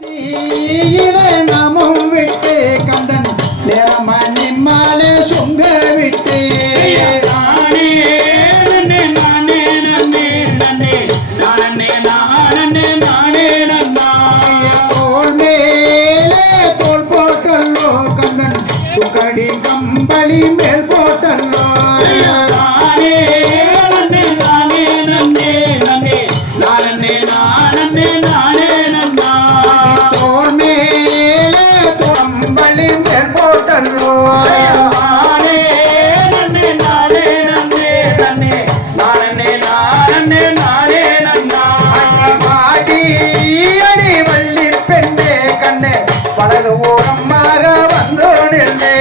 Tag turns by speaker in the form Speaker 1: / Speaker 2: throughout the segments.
Speaker 1: தீயில நாமும் விட்டு கந்தன் நிறமா நிம்மாலே சுங்க விட்டு கம்பளி மேல் போட்டல்லோ படகு ஓரமாக வந்தோடில்லை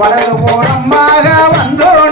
Speaker 1: படகு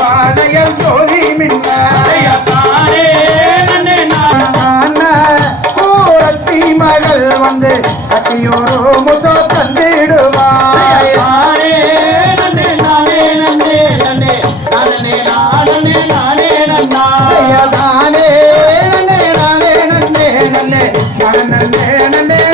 Speaker 1: வாழையம் தோழி மின்னி. மகள் வந்து சட்டியோரோ முதோ தந்திடுவாய்.
Speaker 2: நானே நானே நானே நானே நானே
Speaker 1: நானே